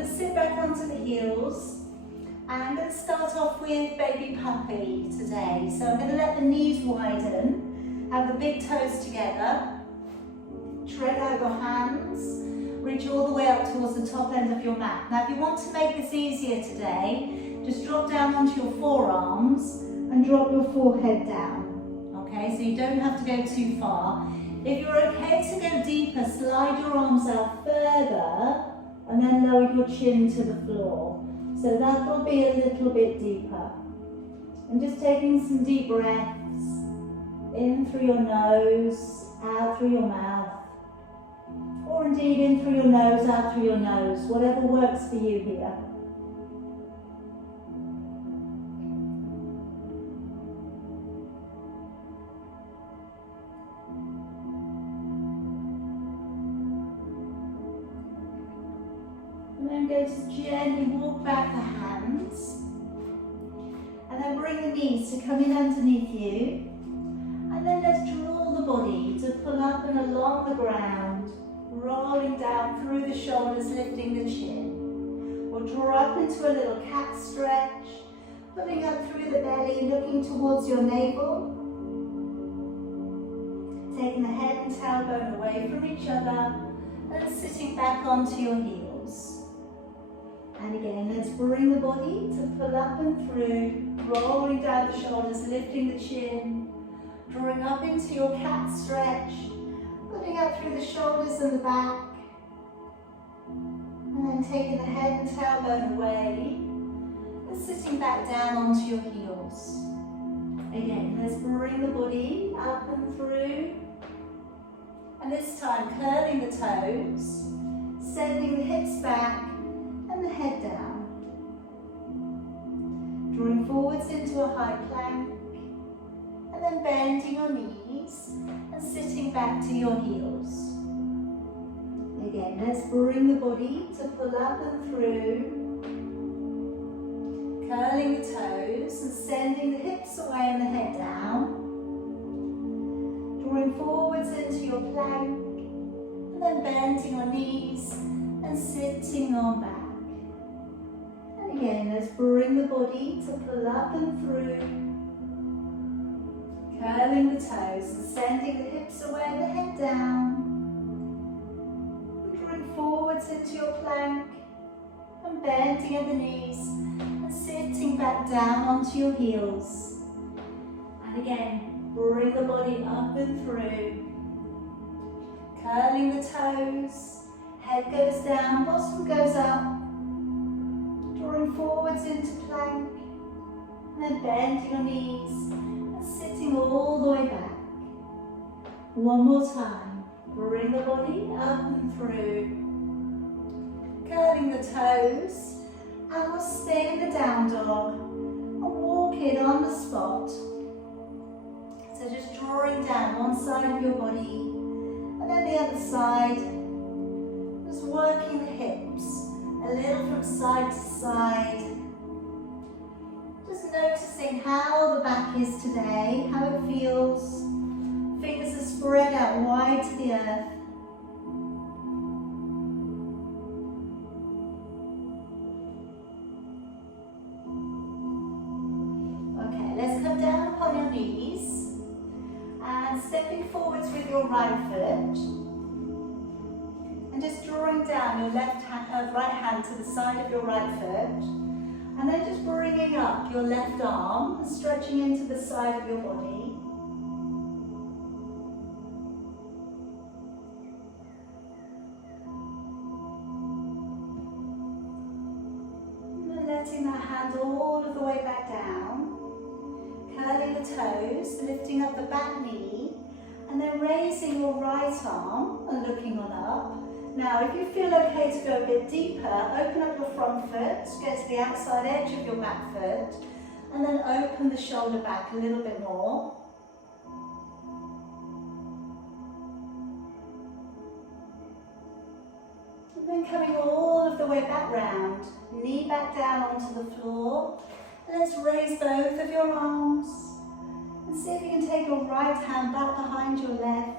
going to sit back onto the heels and I'm going to start off with baby puppy today. So I'm going to let the knees widen, have the big toes together, tread out your hands, reach all the way up towards the top end of your mat. Now if you want to make this easier today, just drop down onto your forearms and drop your forehead down. Okay, so you don't have to go too far. If you're okay to go deeper, slide your arms out further and then lower your chin to the floor. So that will be a little bit deeper. And just taking some deep breaths in through your nose, out through your mouth. Or indeed in through your nose, out through your nose, whatever works for you here. And then go to gently walk back the hands. And then bring the knees to come in underneath you. And then let's draw the body to pull up and along the ground, rolling down through the shoulders, lifting the chin. Or draw up into a little cat stretch, pulling up through the belly, looking towards your navel. Taking the head and tailbone away from each other and sitting back onto your heels. And again, let's bring the body to pull up and through, rolling down the shoulders, lifting the chin, drawing up into your cat stretch, pulling up through the shoulders and the back, and then taking the head and tailbone away, and sitting back down onto your heels. Again, let's bring the body up and through, and this time curling the toes, sending the hips back, and the head down. Drawing forwards into a high plank, and then bending your knees and sitting back to your heels. Again, let's bring the body to pull up and through, curling the toes and sending the hips away and the head down. Drawing forwards into your plank, and then bending your knees and sitting on back. Again, let's bring the body to pull up and through, curling the toes and sending the hips away and the head down. And drawing forwards into your plank and bending at the knees and sitting back down onto your heels. And again, bring the body up and through, curling the toes, head goes down, bottom goes up. Drawing forwards into plank, and then bending your knees, and sitting all the way back. One more time. Bring the body up and through, curling the toes, and we'll stay in the down dog, and walk it on the spot. So just drawing down one side of your body, and then the other side, just working the hips. A little from side to side. Just noticing how the back is today, how it feels. Fingers are spread out wide to the earth. Okay, let's come down upon your knees and stepping forwards with your right foot. And just drawing down your right hand to the side of your right foot, and then just bringing up your left arm and stretching into the side of your body. And then letting that hand all of the way back down, curling the toes, lifting up the back knee, and then raising your right arm and looking on up. Now, if you feel okay to go a bit deeper, open up your front foot, go to the outside edge of your back foot, and then open the shoulder back a little bit more. And then coming all of the way back round, knee back down onto the floor. And let's raise both of your arms, and see if you can take your right hand back behind your left.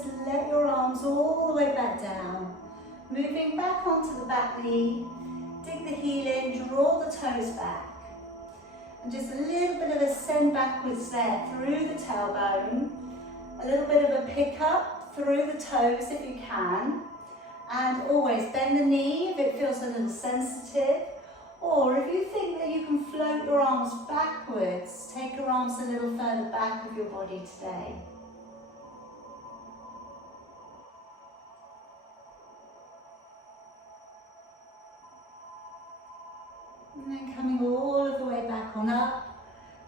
Just let your arms all the way back down. Moving back onto the back knee. Dig the heel in, draw the toes back. And just a little bit of a send backwards there through the tailbone. A little bit of a pick up through the toes if you can. And always bend the knee if it feels a little sensitive. Or if you think that you can float your arms backwards, take your arms a little further back of your body today. And then coming all of the way back on up.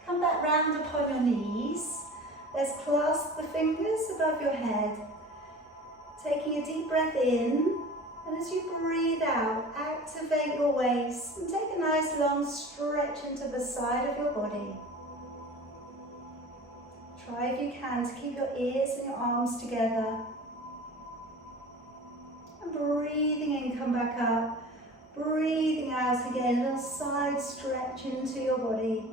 Come back round upon your knees. Let's clasp the fingers above your head. Taking a deep breath in. And as you breathe out, activate your waist and take a nice long stretch into the side of your body. Try if you can to keep your ears and your arms together. And breathing in, come back up. Breathing out again, a little side stretch into your body.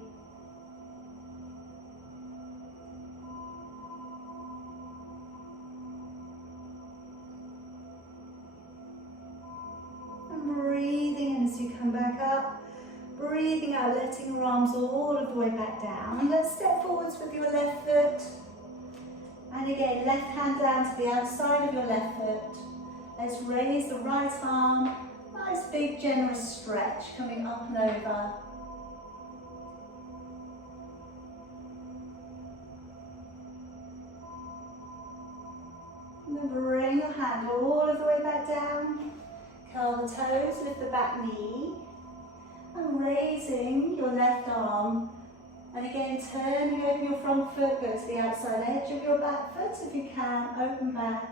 Breathing in as you come back up, breathing out, letting your arms all of the way back down. Let's step forwards with your left foot. And again, left hand down to the outside of your left foot. Let's raise the right arm. Nice big generous stretch coming up and over. And then bring your hand all of the way back down. Curl the toes, lift the back knee, and raising your left arm. And again, turning over your front foot, go to the outside edge of your back foot if you can, open back.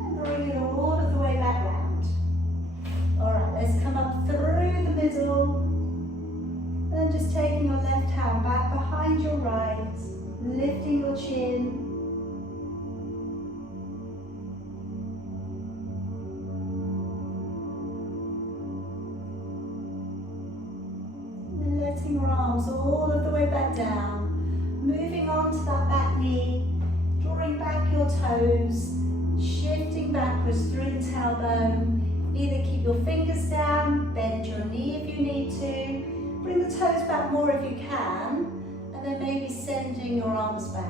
And bring it all of the way back round. Alright, let's come up through the middle. And then just taking your left hand back behind your right, lifting your chin. And then letting your arms all of the way back down. Moving on to that back knee, drawing back your toes, shifting backwards through the tailbone. Either keep your fingers down, bend your knee if you need to. Bring the toes back more if you can, and then maybe sending your arms back.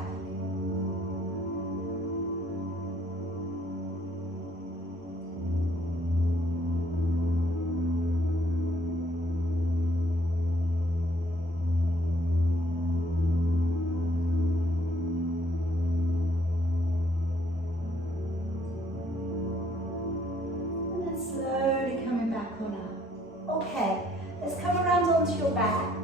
And then slowly coming back on up. Okay. Let's come around onto your back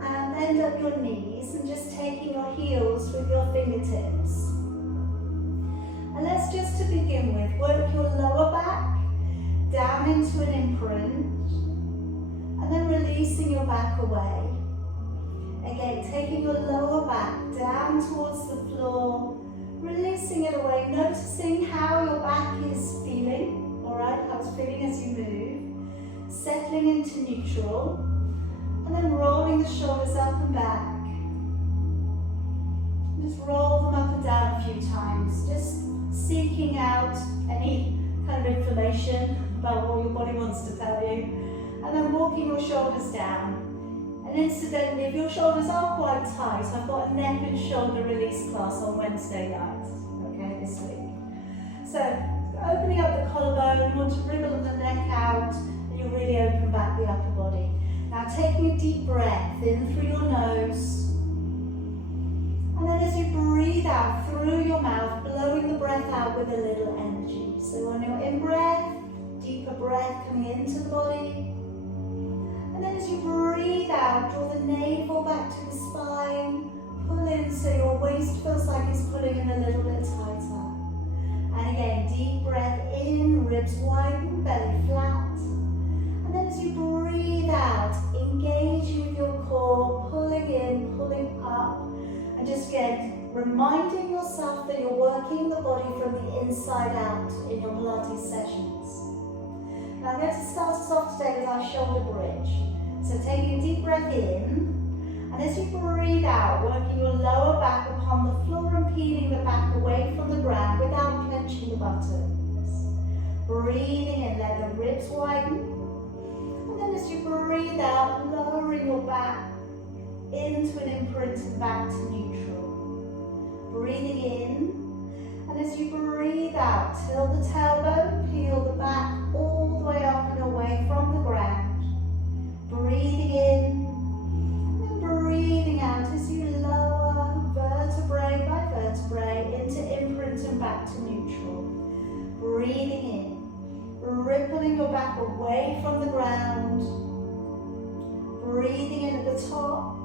and bend up your knees and just taking your heels with your fingertips. And let's just to begin with, work your lower back down into an imprint and then releasing your back away. Again, taking your lower back down towards the floor, releasing it away, noticing how your back is feeling, alright, how it's feeling as you move. Settling into neutral, and then rolling the shoulders up and back. Just roll them up and down a few times, just seeking out any kind of information about what your body wants to tell you, and then walking your shoulders down. And incidentally, if your shoulders are quite tight, I've got a neck and shoulder release class on Wednesday night, okay, this week. So, opening up the collarbone, you want to wriggle the neck out, you really open back the upper body. Now taking a deep breath in through your nose. And then as you breathe out through your mouth, blowing the breath out with a little energy. So on your in-breath, deeper breath coming into the body. And then as you breathe out, draw the navel back to the spine. Pull in so your waist feels like it's pulling in a little bit tighter. And again, deep breath in, ribs widen, belly flat. And then as you breathe out, engaging with your core, pulling in, pulling up, and just again, reminding yourself that you're working the body from the inside out in your Pilates sessions. Now I'm going to start us off today with our shoulder bridge. So taking a deep breath in, and as you breathe out, working your lower back upon the floor and peeling the back away from the ground without clenching the buttocks. Breathing in, let the ribs widen. And then as you breathe out, lowering your back into an imprint and back to neutral. Breathing in, and as you breathe out, tilt the tailbone, peel the back all the way up and away from the ground. Breathing in, and breathing out as you lower vertebrae by vertebrae into imprint and back to neutral. Breathing in, rippling your back away from the ground. Breathing in at the top,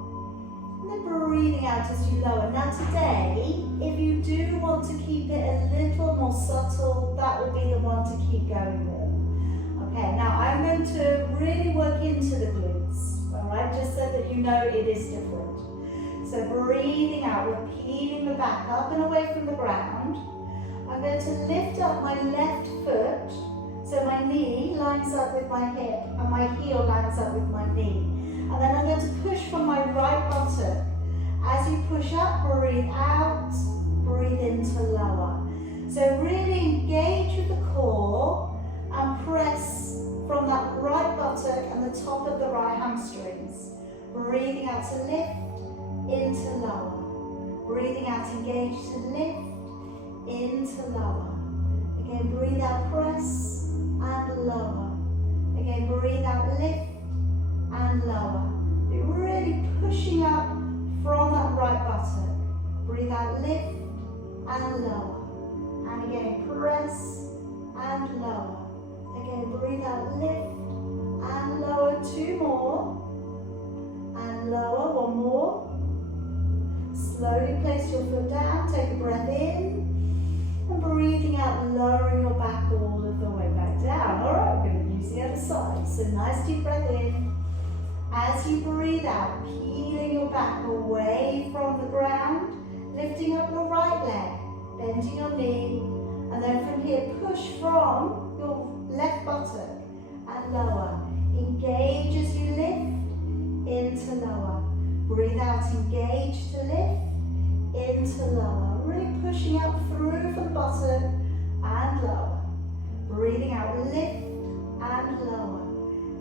and then breathing out as you lower. Now today, if you do want to keep it a little more subtle, that will be the one to keep going with. Okay, now I'm going to really work into the glutes, all right, just so that you know it is different. So breathing out, we're peeling the back up and away from the ground. I'm going to lift up my left foot, so my knee lines up with my hip and my heel lines up with my knee. And then I'm going to push from my right buttock. As you push up, breathe out, breathe into lower. So really engage with the core and press from that right buttock and the top of the right hamstrings. Breathing out to lift, into lower. Breathing out, engage to lift, into lower. Again, breathe out, press, and lower. Again, breathe out, lift, and lower. You're really pushing up from that right buttock. Breathe out, lift, and lower. And again, press, and lower. Again, breathe out, lift, and lower. 2 more. And lower, 1 more. Slowly place your foot down, take a breath in. And breathing out, lowering your back all of the way back down. All right, we're going to use the other side. So nice deep breath in. As you breathe out, peeling your back away from the ground, lifting up your right leg, bending your knee, and then from here, push from your left buttock and lower. Engage as you lift, into lower. Breathe out, engage to lift, into lower. Really pushing up through from the buttock and lower. Breathing out, lift and lower.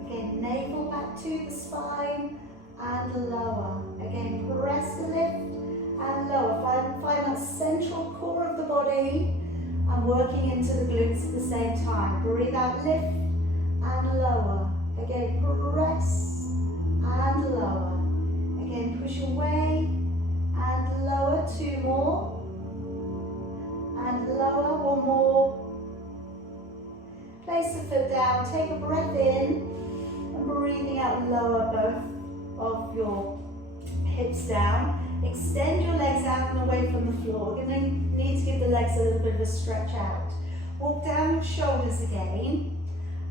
Again, navel back to the spine and lower. Again, press the lift and lower. Find that central core of the body and working into the glutes at the same time. Breathe out, lift and lower. Again, press and lower. Again, push away and lower. 2 more. And lower, 1 more. Place the foot down, take a breath in, and breathing out, lower both of your hips down. Extend your legs out and away from the floor. You're going to need to give the legs a little bit of a stretch out. Walk down your shoulders again.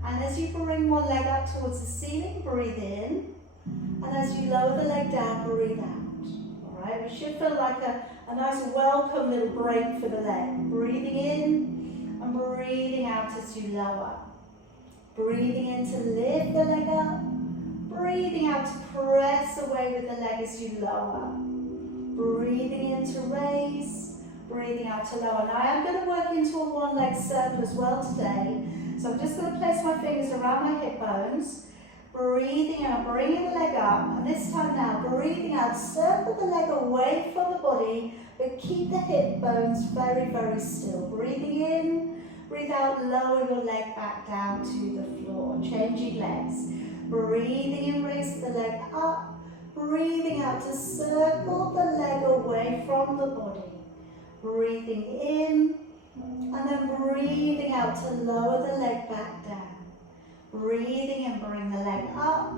And as you bring one leg up towards the ceiling, breathe in. And as you lower the leg down, breathe out. All right, we should feel like a nice welcome little break for the leg. Breathing in and breathing out as you lower. Breathing in to lift the leg up. Breathing out to press away with the leg as you lower. Breathing in to raise. Breathing out to lower. Now I am going to work into a 1-leg circle as well today. So I'm just going to place my fingers around my hip bones. Breathing out, bringing the leg up, and this time now, breathing out, circle the leg away from the body, but keep the hip bones very, very still. Breathing in, breathe out, lower your leg back down to the floor, changing legs. Breathing in, raise the leg up, breathing out to circle the leg away from the body. Breathing in, and then breathing out to lower the leg back down. Breathing in, bring the leg up.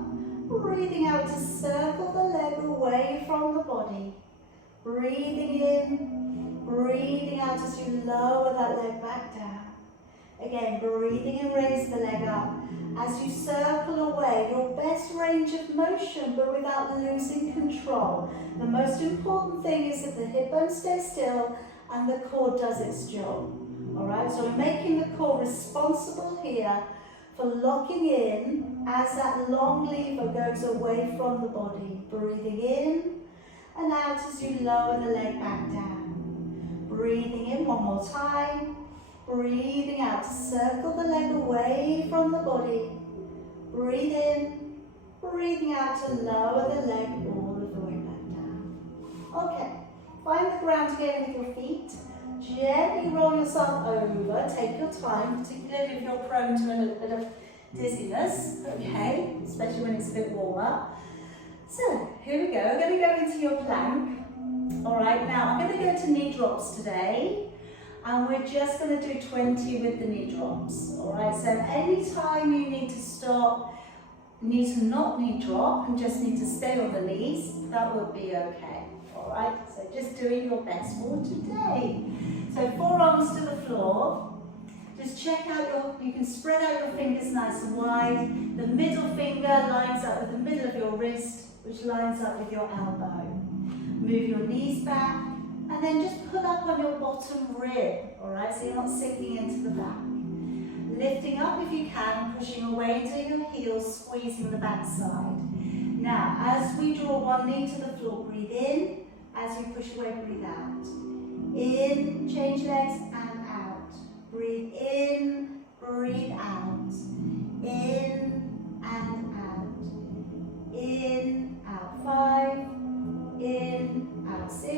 Breathing out to circle the leg away from the body. Breathing in, breathing out as you lower that leg back down. Again, breathing in, raise the leg up. As you circle away, your best range of motion, but without losing control. The most important thing is that the hip bone stays still and the core does its job. All right, so we're making the core responsible here for locking in as that long lever goes away from the body. Breathing in and out as you lower the leg back down. Breathing in one more time. Breathing out to circle the leg away from the body. Breathe in. Breathing out to lower the leg all of the way back down. Okay, find the ground again with your feet. Gently roll yourself over. Take your time, particularly if you're prone to a little bit of dizziness, okay, especially when it's a bit warmer. So, here we go. We're going to go into your plank. Alright, now I'm going to go to knee drops today. And we're just going to do 20 with the knee drops. Alright, so anytime you need to stop, need to not knee drop and just need to stay on the knees, that would be okay. Alright, so just doing your best for today. So forearms to the floor. Just check out you can spread out your fingers nice and wide. The middle finger lines up with the middle of your wrist, which lines up with your elbow. Move your knees back, and then just pull up on your bottom rib, alright, so you're not sinking into the back. Lifting up if you can, pushing away into your heels, squeezing the back side. Now, as we draw one knee to the floor, breathe in. As you push away, breathe out. In, change legs, and out. Breathe in, breathe out. In, and out. In, out 5. In, out 6.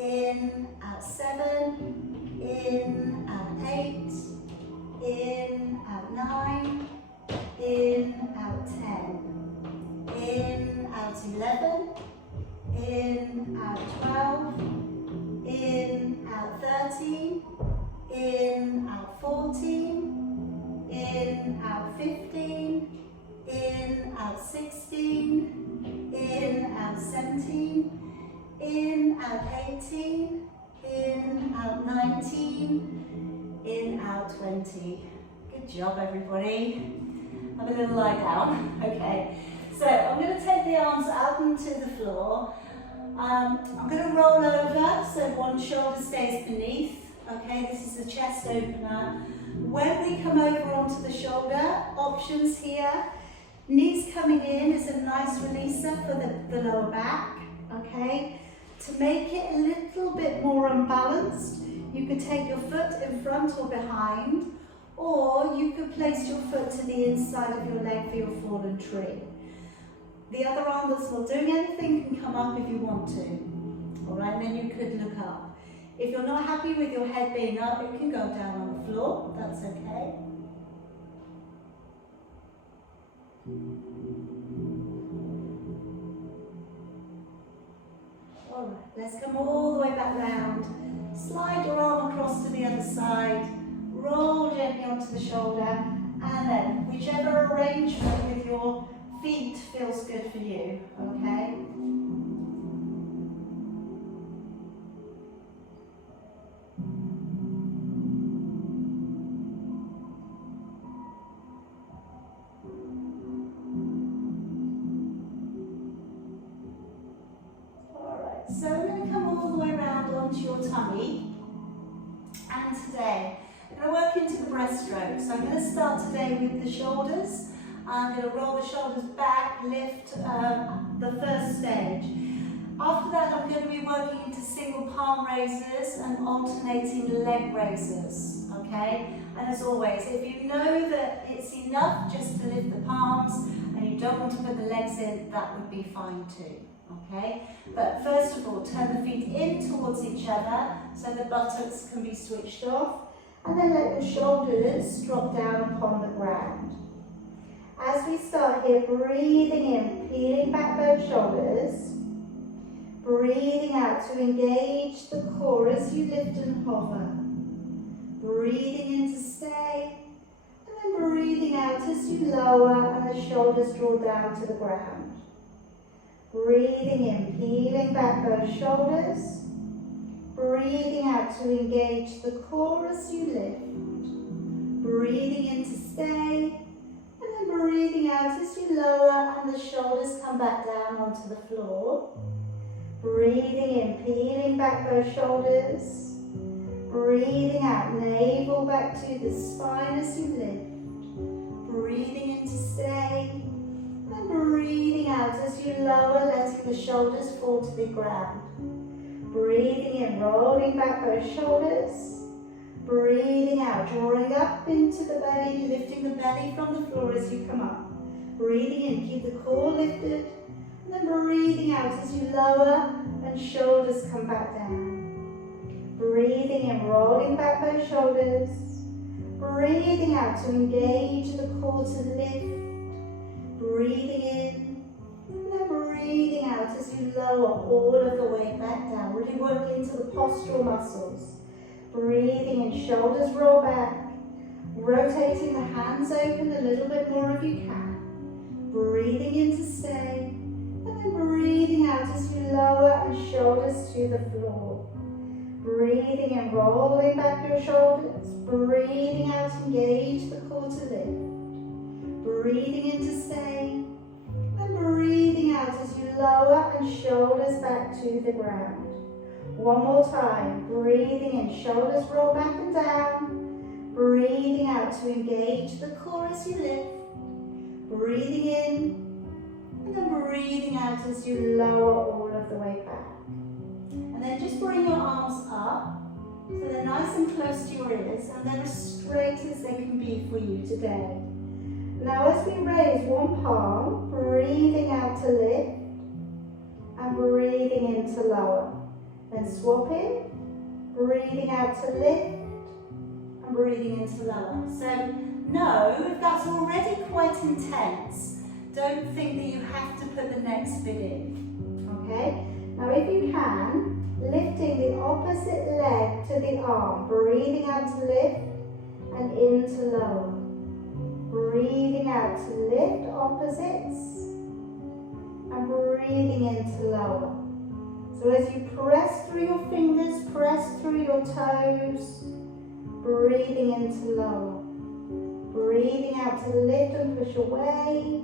In, out 7. In, out 8. In, out 9. In, out 10. In, out 11. In, out 12. In, out 13. In, out 14. In, out 15. In, out 16. In, out 17. In, out 18. In, out 19. In, out 20. Good job, everybody. Have a little lie down. Okay. So I'm going to take the arms out into the floor. I'm going to roll over so one shoulder stays beneath. Okay, this is the chest opener. When we come over onto the shoulder, options here. Knees coming in is a nice releaser for the lower back. Okay, to make it a little bit more unbalanced, you could take your foot in front or behind, or you could place your foot to the inside of your leg for your fallen tree. The other arm that's not doing anything can come up if you want to. Alright, and then you could look up. If you're not happy with your head being up, it can go down on the floor. That's okay. Alright, let's come all the way back round. Slide your arm across to the other side. Roll gently onto the shoulder. And then whichever arrangement with your feet feels good for you, okay? Alright, so we're going to come all the way around onto your tummy. And today, I'm going to work into the breaststroke. So I'm going to start today with the shoulders. I'm going to roll the shoulders back, lift the first stage. After that, I'm going to be working into single palm raises and alternating leg raises, okay? And as always, if you know that it's enough just to lift the palms and you don't want to put the legs in, that would be fine too, okay? But first of all, turn the feet in towards each other so the buttocks can be switched off, and then let your shoulders drop down upon the ground. As we start here, breathing in, peeling back both shoulders. Breathing out to engage the core as you lift and hover. Breathing in to stay. And then breathing out as you lower and the shoulders draw down to the ground. Breathing in, peeling back both shoulders. Breathing out to engage the core as you lift. Breathing in to stay. Breathing out as you lower and the shoulders come back down onto the floor. Breathing in, peeling back both shoulders. Breathing out, navel back to the spine as you lift. breathing in to stay. And then breathing out as you lower, letting the shoulders fall to the ground. Breathing in, rolling back both shoulders. Breathing out, drawing up into the belly, lifting the belly from the floor as you come up. Breathing in, keep the core lifted. And then breathing out as you lower and shoulders come back down. Breathing in, rolling back both shoulders. Breathing out to engage the core to lift. Breathing in, and then breathing out as you lower all of the way back down. Really work into the postural muscles. Breathing in, shoulders roll back. Rotating the hands open a little bit more if you can. Breathing in to stay. And then breathing out as you lower and shoulders to the floor. Breathing in, rolling back your shoulders. Breathing out, engage the core to lift. Breathing in to stay. And breathing out as you lower and shoulders back to the ground. One more time. Breathing in, shoulders roll back and down. Breathing out to engage the core as you lift. Breathing in. And then breathing out as you lower all of the way back. And then just bring your arms up so they're nice and close to your ears and they're as straight as they can be for you today. Now as we raise one palm, breathing out to lift and breathing in to lower. Then swap in, breathing out to lift and breathing in to lower. So no, if that's already quite intense, don't think that you have to put the next bit in, okay? Now if you can, lifting the opposite leg to the arm, breathing out to lift and in to lower. Breathing out to lift opposites and breathing in to lower. So as you press through your fingers, press through your toes, breathing in to lower. Breathing out to lift and push away,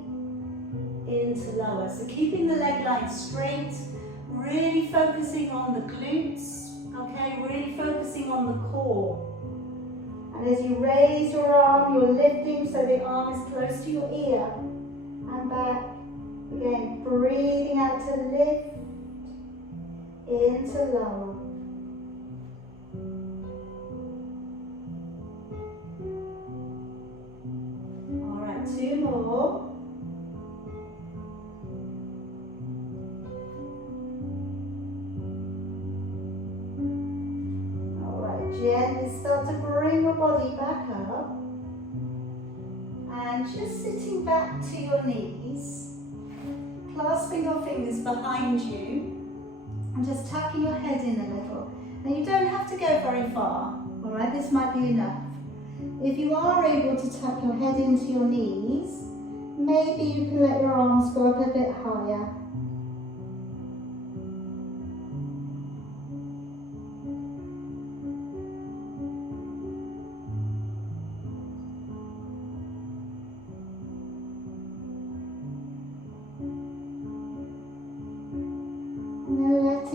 into lower. So keeping the leg line straight, really focusing on the glutes, okay, really focusing on the core. And as you raise your arm, you're lifting so the arm is close to your ear. And back, again, breathing out to lift, into lower. All right, two more. Gently start to bring your body back up and just sitting back to your knees, clasping your fingers behind you and just tucking your head in a little. Now you don't have to go very far, alright, this might be enough. If you are able to tuck your head into your knees, maybe you can let your arms go up a bit higher.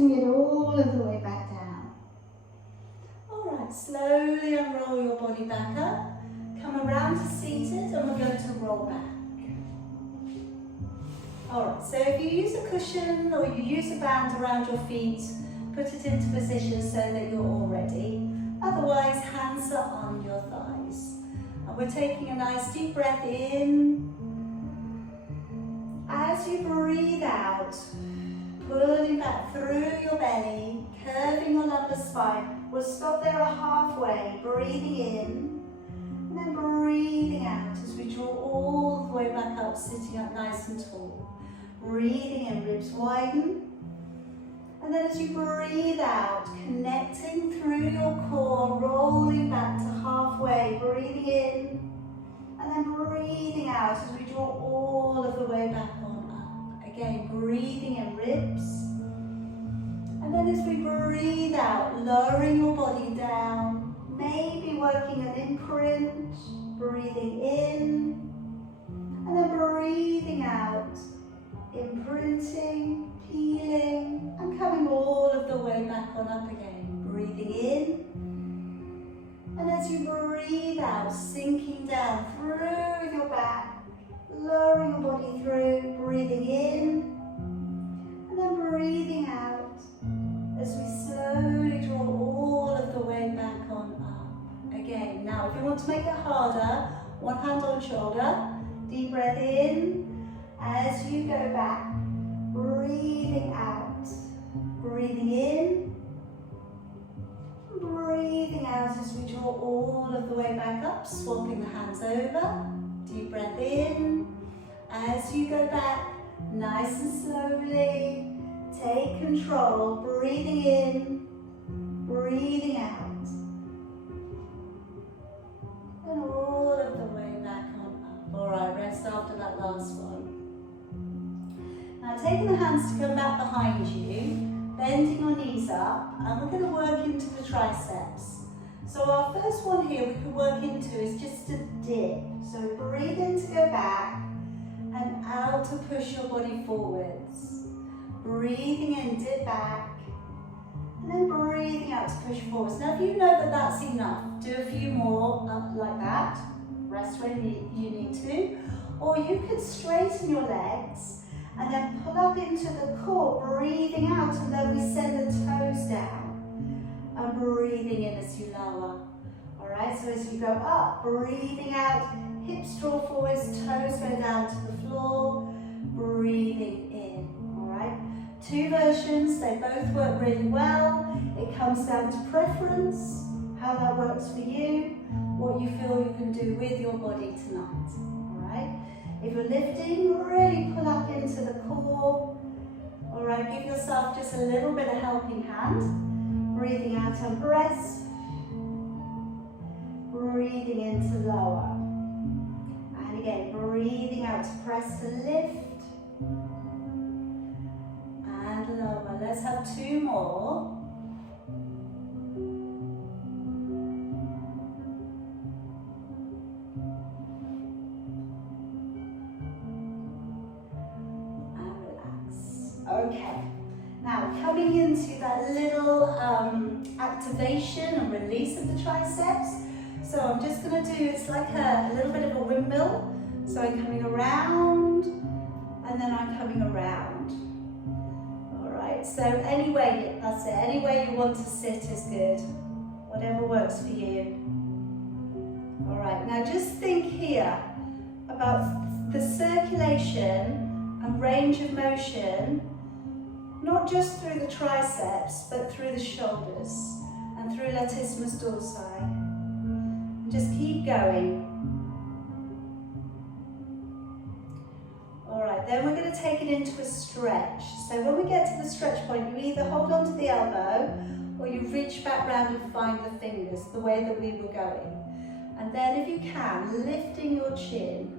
It all of the way back down. Alright, slowly unroll your body back up. Come around to seated and we're going to roll back. Alright, so if you use a cushion or you use a band around your feet, put it into position so that you're all ready. Otherwise, hands are on your thighs. And we're taking a nice deep breath in. As you breathe out, pulling back through your belly, curving your lumbar spine. We'll stop there halfway, breathing in, and then breathing out as we draw all the way back up, sitting up nice and tall. Breathing in, ribs widen. And then as you breathe out, connecting through your core, rolling back to halfway, breathing in, and then breathing out as we draw all of the way back on. Again, breathing in ribs. And then as we breathe out, lowering your body down, maybe working an imprint, breathing in, and then breathing out, imprinting, peeling, and coming all of the way back on up again. Breathing in, and as you breathe breathe out, sinking down through your back, lowering your body through, breathing in, and then breathing out as we slowly draw all of the weight back on up. Again, now if you want to make it harder, one hand on shoulder, deep breath in, as you go back, breathing out, breathing in, breathing out as we draw all of the way back up, swapping the hands over, deep breath in, as you go back, nice and slowly, take control, breathing in, breathing out, and all of the way back on up. Alright, rest after that last one. Now taking the hands to come back behind you, bending your knees up, and we're going to work into the triceps. So our first one here we can work into is just a dip. So breathe in to go back, and out to push your body forwards. Breathing in, dip back, and then breathing out to push forwards. Now if you know that that's enough, do a few more up like that. Rest when you need to. Or you could straighten your legs and then pull up into the core, breathing out, and then we send the toes down. And breathing in as you lower. Alright, so as you go up, breathing out, hips draw forwards, toes go down to the floor, breathing in. Alright, two versions, they both work really well. It comes down to preference, how that works for you, what you feel you can do with your body tonight. Alright. If you're lifting, really pull up into the core. Alright, give yourself just a little bit of helping hand. Breathing out and press. Breathing in to lower. And again, breathing out to press to lift. And lower. Let's have two more. Okay, now coming into that little activation and release of the triceps. So I'm just going to do, it's like a little bit of a windmill. So I'm coming around and then I'm coming around. Alright, so any way, that's it, any way you want to sit is good. Whatever works for you. Alright, now just think here about the circulation and range of motion, not just through the triceps, but through the shoulders and through latissimus dorsi. And just keep going. Alright, then we're going to take it into a stretch. So when we get to the stretch point, you either hold on to the elbow or you reach back round and find the fingers, the way that we were going. And then if you can, lifting your chin.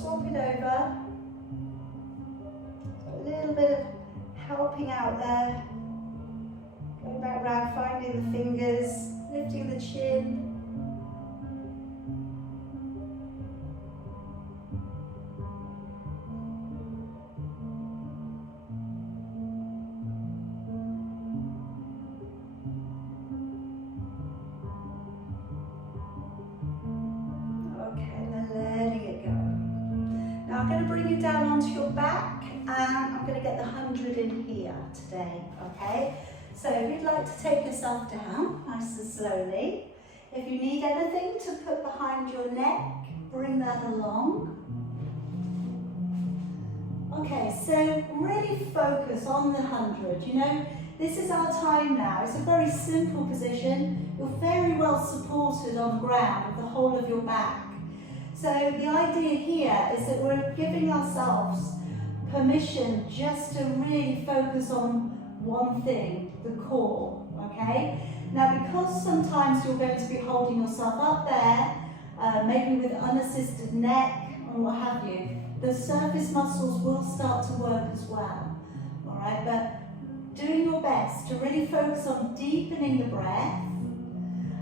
Swap it over, a little bit of helping out there, going back round, finding the fingers, lifting the chin. Okay, then letting it go. Now I'm going to bring you down onto your back and I'm going to get the 100 in here today, okay? So if you'd like to take yourself down, nice and slowly. If you need anything to put behind your neck, bring that along. Okay, so really focus on the 100. You know, this is our time now. It's a very simple position. You're very well supported on the ground with the whole of your back. So the idea here is that we're giving ourselves permission just to really focus on one thing, the core, okay? Now because sometimes you're going to be holding yourself up there, maybe with unassisted neck or what have you, the surface muscles will start to work as well, all right? But doing your best to really focus on deepening the breath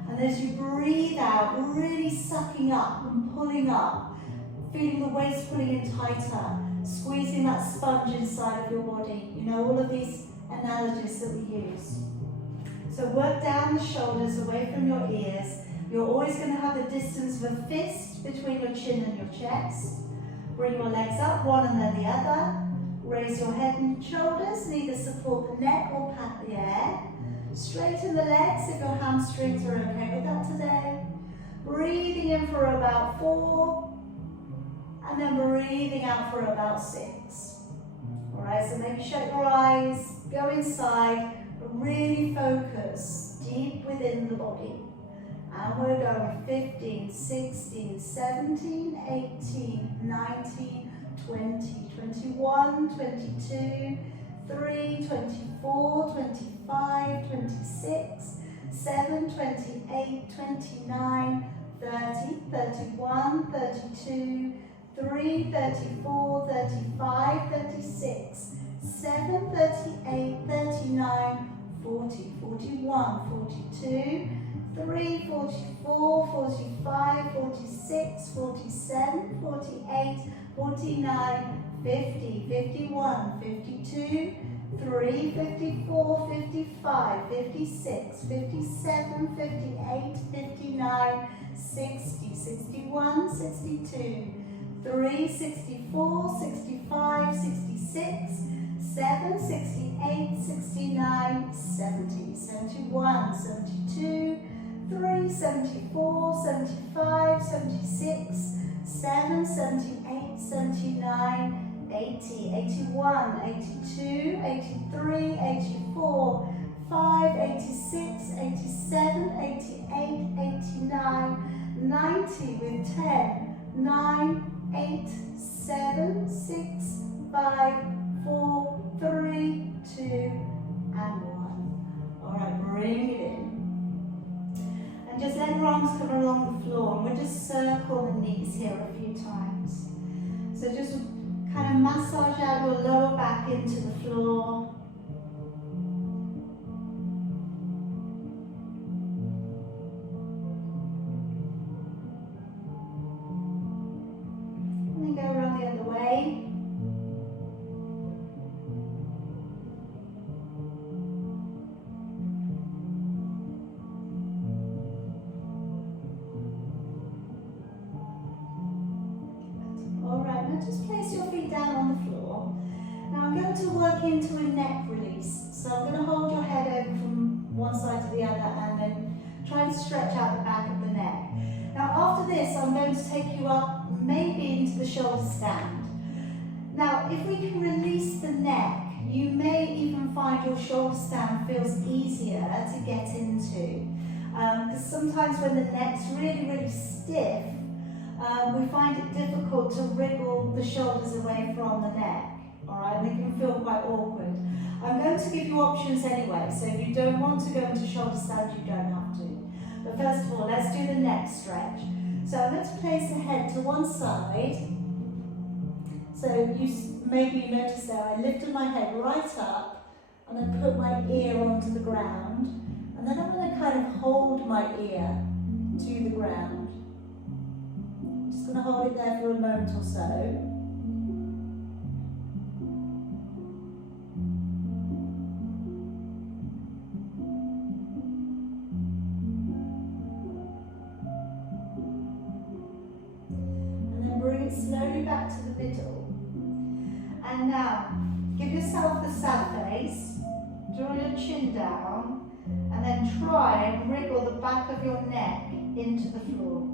and And as you breathe out, really sucking up and pulling up, feeling the waist pulling in tighter, squeezing that sponge inside of your body. You know, all of these analogies that we use. So work down the shoulders, away from your ears. You're always going to have the distance of a fist between your chin and your chest. Bring your legs up, one and then the other. Raise your head and shoulders, and either support the neck or pat the air. Straighten the legs if your hamstrings are okay with that today. Breathing in for about 4, and then breathing out for about 6. Alright, so maybe shut your eyes, go inside, but really focus deep within the body. And we're going 15, 16, 17, 18, 19, 20, 21, 22, 3, 24, 25, 26, 7, 28, 29, 30, 31, 32, 3, 34, 35, 36, 7, 38, 39, 40, 41, 42, 3, 44, 45, 46, 47, 48, 49, 50, 51, 52, 3, 54, 55, 56, 57, 58, 59, 60, 61, 62, 3, 64, 65, 66, 7, 68, 69, 70, 71, 72, 3, 74, 75, 76, 7, 78, 79, 80, 81, 82, 83, 84, 5, 86, 87, 88, 89, 90 with 10, 9, 8, 7, 6, 5, 4, 3, 2, and 1. Alright, bring it in. And just let your arms come along the floor, and we'll just circle the knees here a few times. So just kind of massage out your lower back into the floor. And then go around the other way. Just place your feet down on the floor. Now I'm going to work into a neck release. So I'm going to hold your head over from one side to the other and then try and stretch out the back of the neck. Now after this I'm going to take you up maybe into the shoulder stand. Now if we can release the neck, you may even find your shoulder stand feels easier to get into. Because sometimes when the neck's really, really stiff, we find it difficult to wriggle the shoulders away from the neck, alright, and it can feel quite awkward. I'm going to give you options anyway, so if you don't want to go into shoulder stand, you don't have to. But first of all, let's do the neck stretch. So I'm going to place the head to one side. So maybe you notice there, I lifted my head right up and then put my ear onto the ground, and then I'm going to kind of hold my ear to the ground. Just going to hold it there for a moment or so. And then bring it slowly back to the middle. And now, give yourself the sad face, draw your chin down, and then try and wriggle the back of your neck into the floor.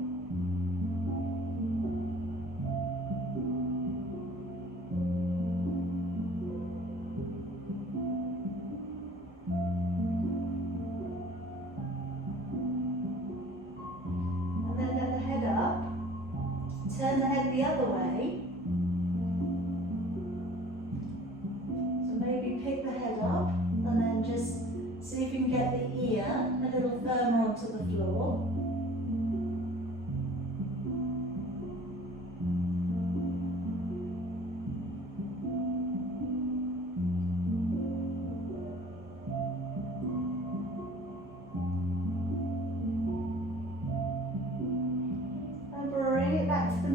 Turn the head the other way. So maybe pick the head up and then just see if you can get the ear a little firmer onto the floor.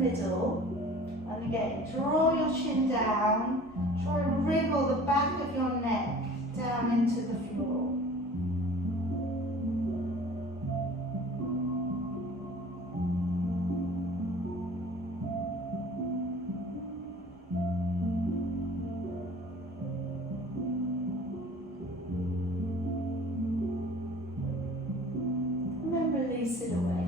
middle. And again, draw your chin down. Try and wriggle the back of your neck down into the floor. Release it away.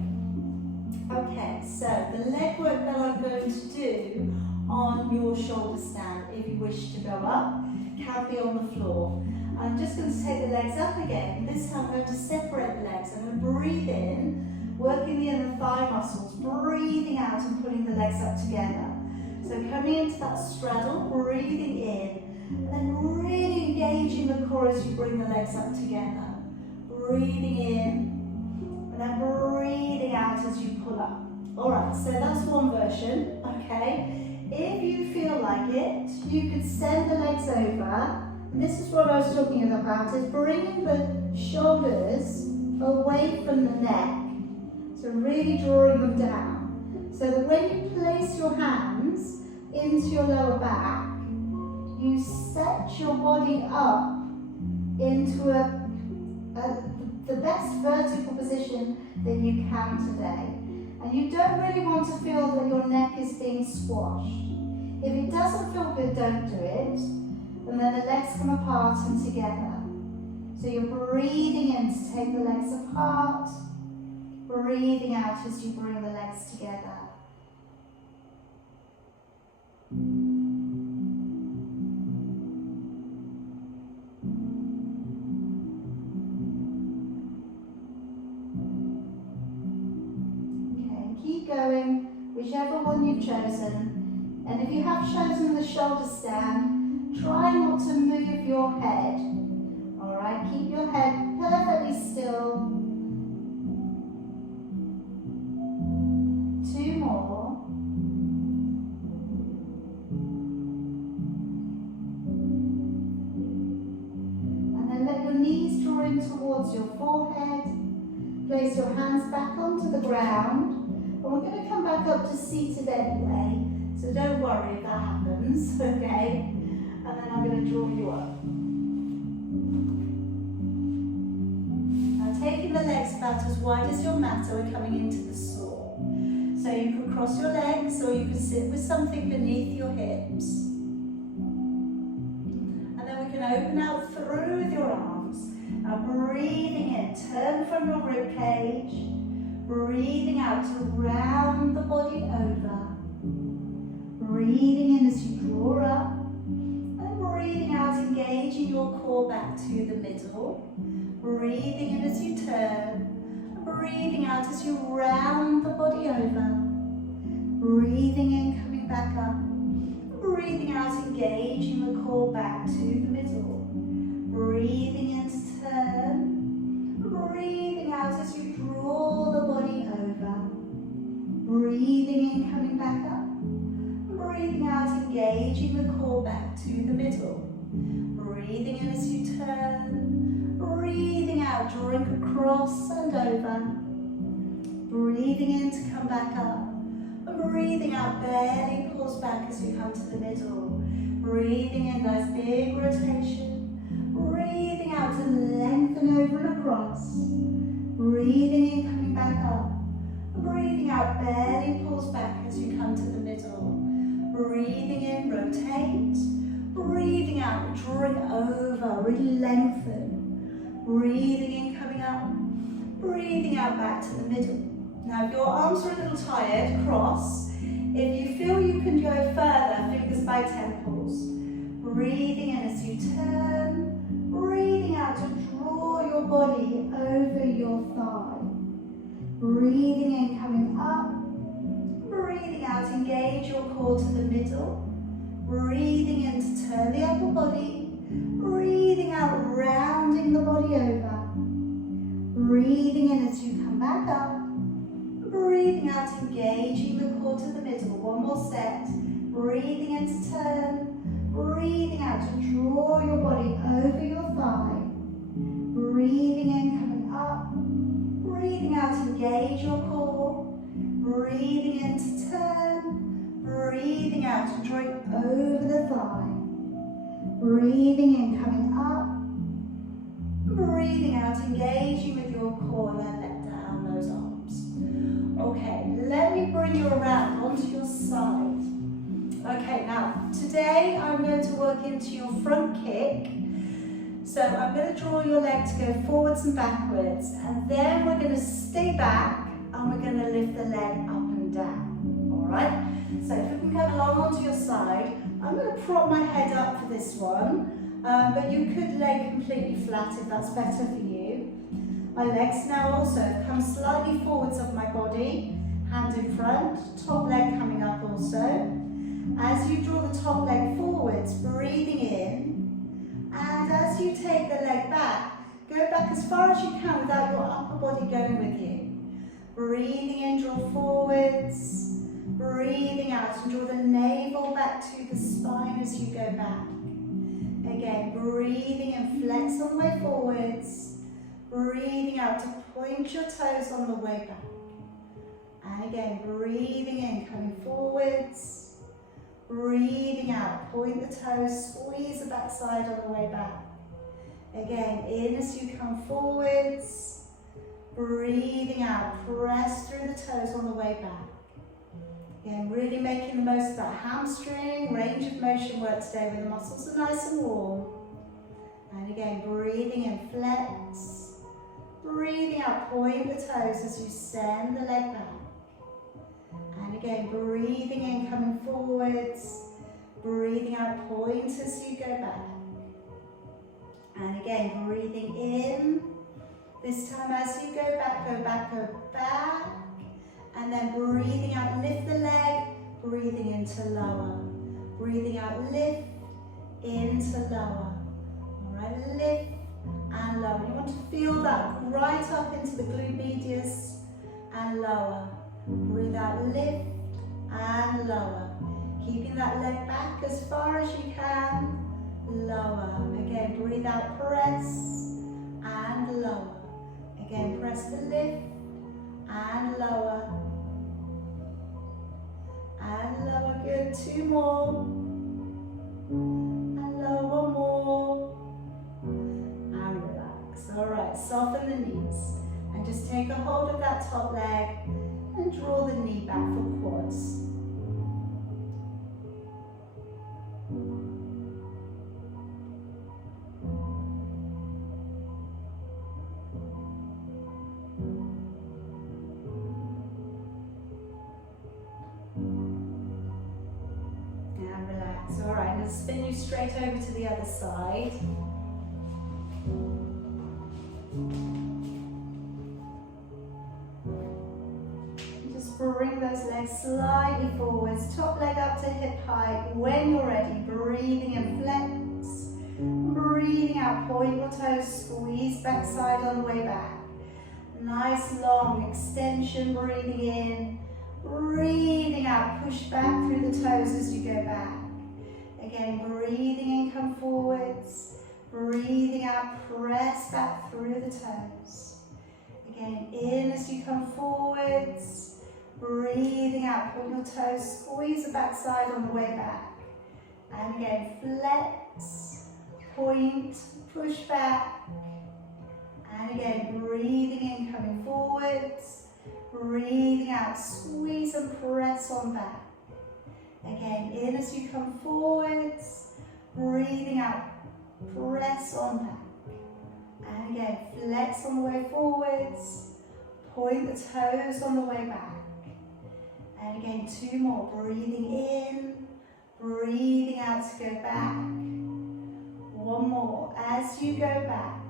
Okay, so the leg work that I'm going to do on your shoulder stand, if you wish to go up, can be on the floor. I'm just going to take the legs up again. This time I'm going to separate the legs. I'm going to breathe in, working the inner thigh muscles, breathing out and pulling the legs up together. So coming into that straddle, breathing in, and then really engaging the core as you bring the legs up together. Breathing in, and then breathing out as you pull up. Alright, so that's one version, okay? If you feel like it, you could send the legs over. And this is what I was talking about, is bringing the shoulders away from the neck. So really drawing them down. So that when you place your hands into your lower back, you set your body up into the best vertical position that you can today. And you don't really want to feel that your neck is being squashed. If it doesn't feel good, don't do it. And then the legs come apart and together. So you're breathing in to take the legs apart, breathing out as you bring the legs together. Going, whichever one you've chosen. And if you have chosen the shoulder stand, try not to move your head. Alright, keep your head perfectly still. 2 more. And then let your knees draw in towards your forehead. Place your hands back onto the ground. And we're going to come back up to seated anyway, so don't worry if that happens, okay? And then I'm going to draw you up. Now taking the legs about as wide as your mat, so we're coming into the saw. So you can cross your legs or you can sit with something beneath your hips. And then we can open out through with your arms. Now breathing in, turn from your rib cage. Breathing out to round the body over. Breathing in as you draw up. And breathing out, engaging your core back to the middle. Breathing in as you turn. Breathing out as you round the body over. Breathing in, coming back up. Breathing out, engaging the core back to the middle. Breathing in to turn. Breathing out as you draw the body over. Breathing in, coming back up. Breathing out, engaging the core back to the middle. Breathing in as you turn. Breathing out, drawing across and over. Breathing in to come back up. And breathing out, belly pulls back as you come to the middle. Breathing in, nice big rotation. Breathing out to lengthen over and across. Breathing in, coming back up. Breathing out, belly pulls back as you come to the middle. Breathing in, rotate. Breathing out, drawing over, really lengthen. Breathing in, coming up. Breathing out, back to the middle. Now if your arms are a little tired, cross. If you feel you can go further, fingers by temples. Breathing in as you turn. Breathing out to draw your body over your thigh. Breathing in, coming up. Breathing out, engage your core to the middle. Breathing in to turn the upper body. Breathing out, rounding the body over. Breathing in as you come back up. Breathing out, engaging the core to the middle. One more set. Breathing in to turn. Breathing out to draw your body over your thigh. Breathing in, coming up. Breathing out, engage your core. Breathing in to turn. Breathing out to draw it over the thigh. Breathing in, coming up. Breathing out, engaging with your core, and then let down those arms. Okay, let me bring you around onto your side. Okay, now, today I'm going to work into your front kick. So I'm going to draw your leg to go forwards and backwards, and then we're going to stay back, and we're going to lift the leg up and down, all right? So if you can come along onto your side, I'm going to prop my head up for this one. But you could lay completely flat if that's better for you. My legs now also come slightly forwards of my body, hand in front, top leg coming up also. As you draw the top leg forwards, breathing in, and as you take the leg back, go back as far as you can without your upper body going with you. Breathing in, draw forwards, breathing out and draw the navel back to the spine as you go back. Again, breathing and flex on the way forwards. Breathing out to point your toes on the way back. And again, breathing in, coming forwards. Breathing out, point the toes, squeeze the backside on the way back. Again, in as you come forwards. Breathing out, press through the toes on the way back. Again, really making the most of that hamstring, range of motion work today where the muscles are nice and warm. And again, breathing in, flex. Breathing out, point the toes as you send the leg back. And again, breathing in, coming forwards. Breathing out, point as you go back. And again, breathing in. This time as you go back, go back, go back. And then breathing out, lift the leg, breathing into lower. Breathing out, lift, into lower. All right, lift and lower. You want to feel that right up into the glute medius and lower. Breathe out, lift and lower. Keeping that leg back as far as you can, lower. Again, breathe out, press and lower. Again, press to lift and lower. And lower, good, 2 more. And lower, 1 more. And relax. All right, soften the knees. And just take a hold of that top leg and draw the knee back for quads. All right, let's spin you straight over to the other side. Just bring those legs slightly forwards, top leg up to hip height. When you're ready, breathing and flex. Breathing out, point your toes, squeeze back side on the way back. Nice long extension, breathing in. Breathing out, push back through the toes as you go back. Again, breathing in, come forwards. Breathing out, press back through the toes. Again, in as you come forwards. Breathing out, point your toes, squeeze the backside on the way back. And again, flex, point, push back. And again, breathing in, coming forwards. Breathing out, squeeze and press on back. Again, in as you come forwards. Breathing out, press on back. And again, flex on the way forwards. Point the toes on the way back. And again, 2 more. Breathing in, breathing out to go back. 1 more. As you go back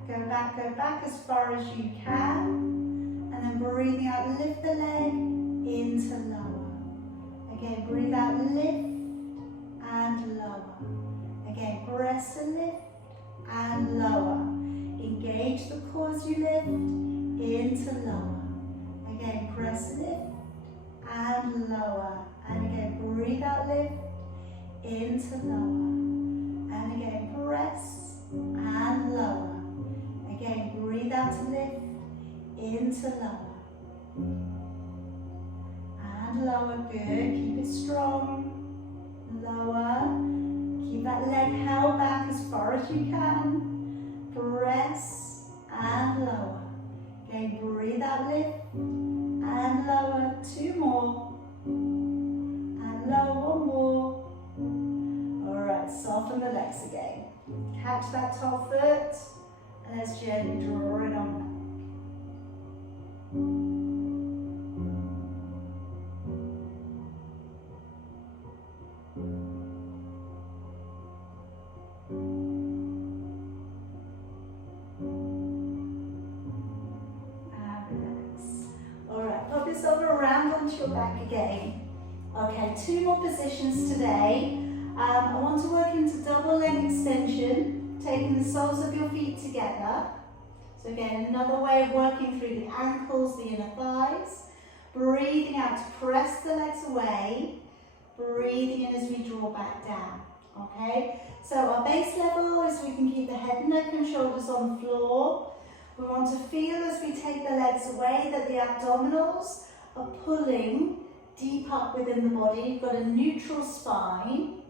as far as you can. And then breathing out, lift the leg into lower. Again, breathe out, lift and lower. Again, press and lift and lower. Engage the core as you lift into lower. Again, press, lift and lower. And again, breathe out, lift into lower. And again, press and lower. Again, breathe out to lift into lower. lower, good. Keep it strong. Lower. Keep that leg held back as far as you can. Press and lower. Okay, breathe out, lift and lower. 2 more. And lower, 1 more. Alright, soften the legs again. Catch that top foot and let's gently draw it on back. Around onto your back again. Okay, 2 more positions today. I want to work into double leg extension, taking the soles of your feet together. So again, another way of working through the ankles, the inner thighs. Breathing out to press the legs away. Breathing in as we draw back down. Okay, so our base level is we can keep the head, neck and shoulders on the floor. We want to feel as we take the legs away that the abdominals are pulling deep up within the body. You've got a neutral spine.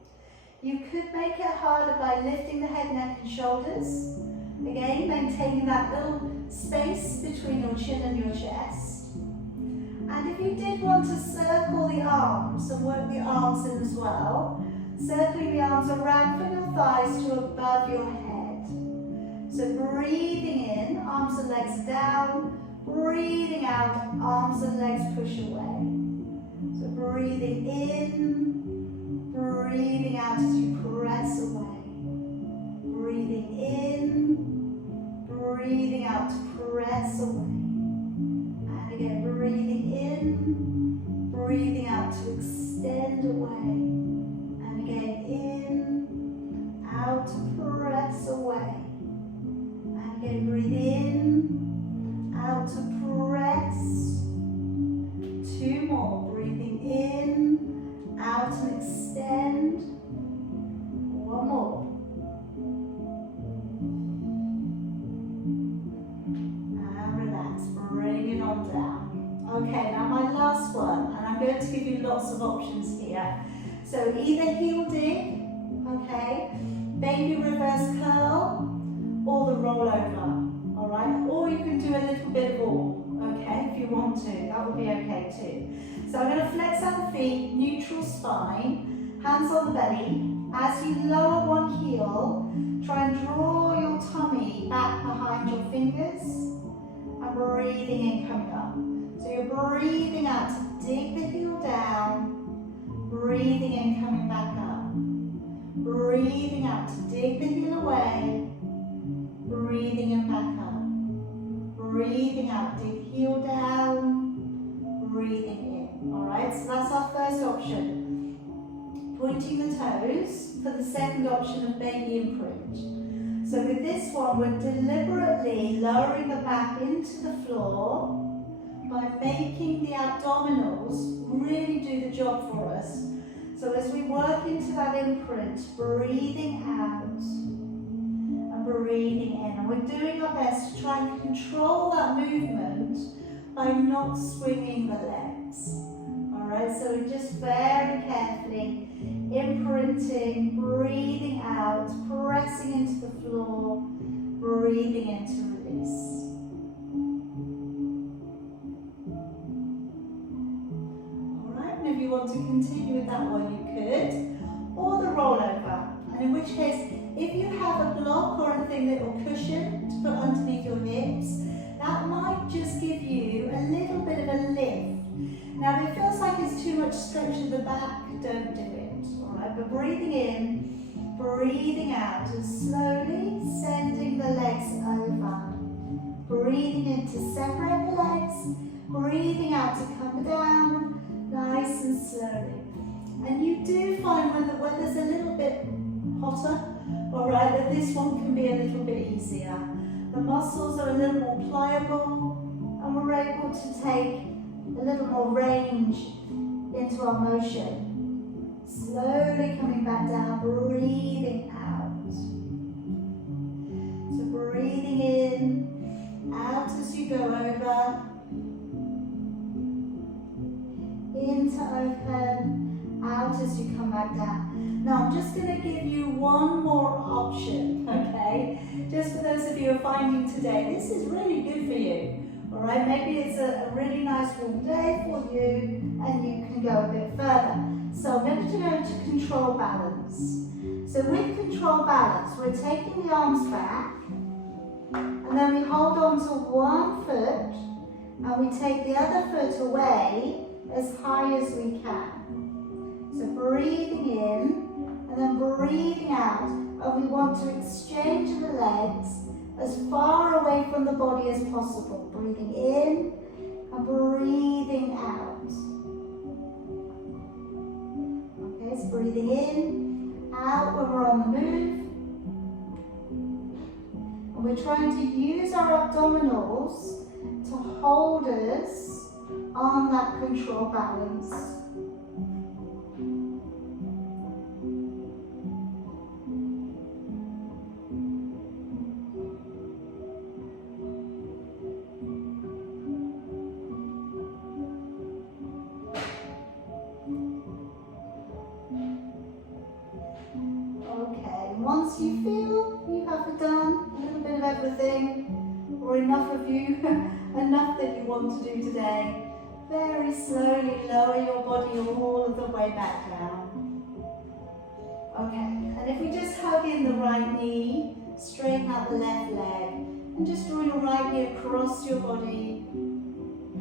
You could make it harder by lifting the head, neck and shoulders. Again, maintaining that little space between your chin and your chest. And if you did want to circle the arms and work the arms in as well, circling the arms around from your thighs to above your head. So breathing in, arms and legs down. Breathing out, arms and legs push away. So breathing in, breathing out as you press away. Breathing in, breathing out to press away. And again, breathing in, breathing out to extend away. And again, in, out to press away. And again, breathe in, out to press. 2 more. Breathing in, out and extend. 1 more. And relax. Bring it on down. Okay, now my last one, and I'm going to give you lots of options here. So either heel dig, okay, baby reverse curl, or the roll over. Alright, or you can do a little bit of all, okay, if you want to, that would be okay too. So I'm going to flex out the feet, neutral spine, hands on the belly. As you lower one heel, try and draw your tummy back behind your fingers, and breathing in, coming up. So you're breathing out to dig the heel down, breathing in, coming back up. Breathing out to dig the heel away, breathing in, back up. Breathing out, dig heel down, breathing in. Alright, so that's our first option. Pointing the toes for the second option of baby imprint. So with this one, we're deliberately lowering the back into the floor by making the abdominals really do the job for us. So as we work into that imprint, breathing out, breathing in, and we're doing our best to try and control that movement by not swinging the legs. Alright, so we're just very carefully imprinting, breathing out, pressing into the floor, breathing in to release. Alright, and if you want to continue with that one, you could, or the rollover, and in which case, if you have a block or anything that will cushion to put underneath your hips, that might just give you a little bit of a lift. Now if it feels like it's too much stretch to the back, don't do it, alright? But breathing in, breathing out, and slowly sending the legs over. Breathing in to separate the legs, breathing out to come down, nice and slowly. And you do find when the weather's a little bit hotter, alright, that this one can be a little bit easier. The muscles are a little more pliable, and we're able to take a little more range into our motion. Slowly coming back down, breathing out. So breathing in, out as you go over. in to open, out as you come back down. Now I'm just going to give you one more option, okay? Just for those of you who are finding today, this is really good for you. All right, maybe it's a really nice warm day for you and you can go a bit further. So I'm going to go to control balance. So with control balance, we're taking the arms back and then we hold on to one foot and we take the other foot away as high as we can. So breathing in and then breathing out, and we want to exchange the legs as far away from the body as possible. Breathing in and breathing out. Okay, so breathing in, out when we're on the move. And we're trying to use our abdominals to hold us on that control balance. Once you feel you have done a little bit of everything, or enough of you, enough that you want to do today, very slowly lower your body all of the way back down. Okay, and if we just hug in the right knee, straighten out the left leg, and just draw your right knee across your body,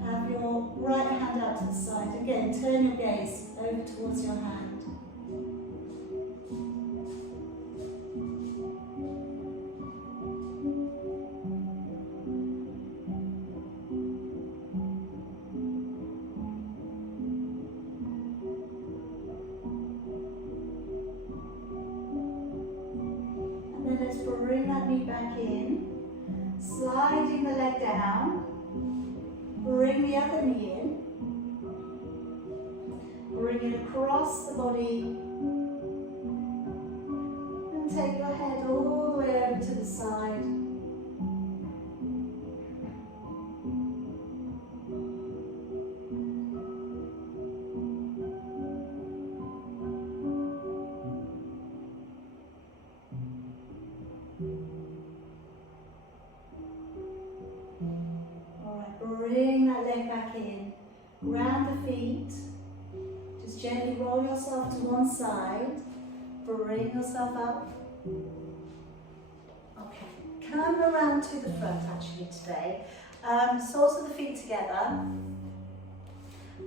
have your right hand out to the side. Again, turn your gaze over towards your hand. Bring that knee back in, sliding the leg down, bring the other knee in, bring it across the body, and take your head all the way over to the side. Bring that leg back in, ground the feet, just gently roll yourself to one side, bring yourself up. Okay, come around to the front actually today, soles of the feet together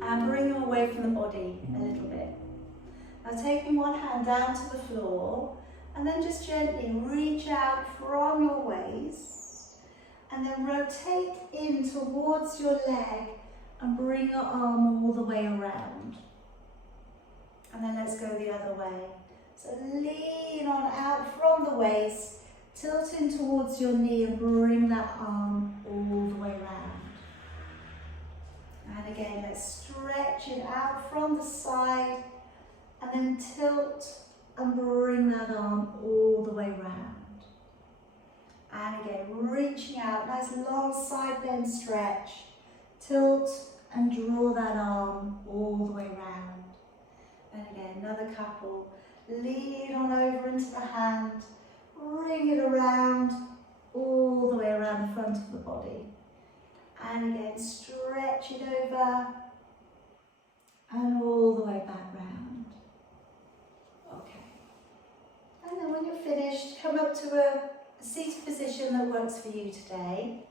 and bring them away from the body a little bit. Now taking one hand down to the floor and then just gently reach out from your waist. And then rotate in towards your leg and bring your arm all the way around. And then let's go the other way. So lean on out from the waist, tilt in towards your knee and bring that arm all the way around. And again, let's stretch it out from the side and then tilt and bring that arm all the way around. And again, reaching out, nice long side bend stretch. Tilt and draw that arm all the way around. And again, another couple. Lean on over into the hand. Bring it around, all the way around the front of the body. And again, stretch it over. And all the way back round. Okay. And then when you're finished, come up to a seated position that works for you today.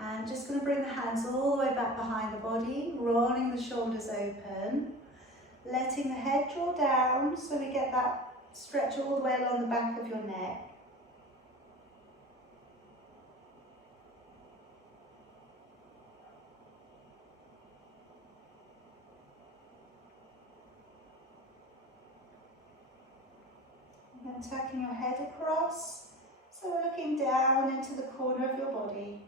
And just going to bring the hands all the way back behind the body, rolling the shoulders open, letting the head draw down so we get that stretch all the way along the back of your neck. And tucking your head across, so we're looking down into the corner of your body.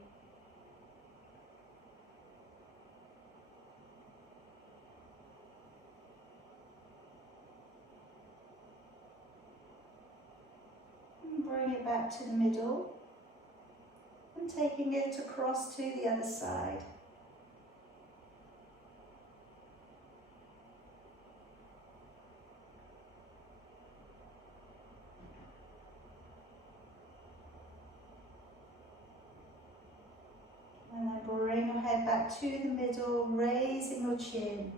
And bring it back to the middle and taking it across to the other side. back to the middle, raising your chin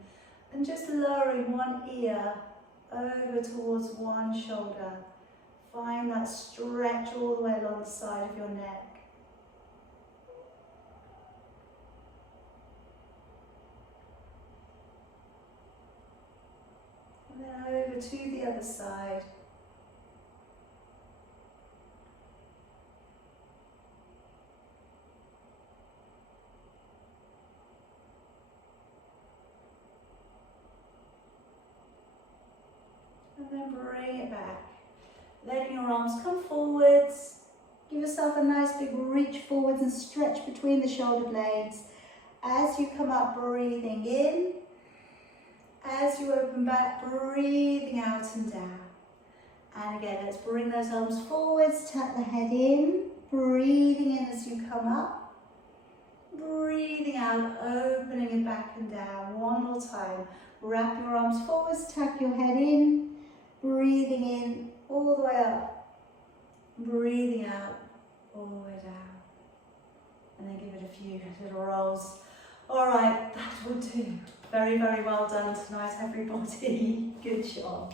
and just lowering one ear over towards one shoulder. Find that stretch all the way along the side of your neck. And then over to the other side. And then bring it back. Letting your arms come forwards. Give yourself a nice big reach forwards and stretch between the shoulder blades. As you come up, breathing in. As you open back, breathing out and down. And again, let's bring those arms forwards, tap the head in. Breathing in as you come up. Breathing out, opening it back and down. One more time. Wrap your arms forwards, tap your head in. Breathing in, all the way up. Breathing out, all the way down. And then give it a few little rolls. All right, that will do. Very, very well done tonight, everybody. Good job.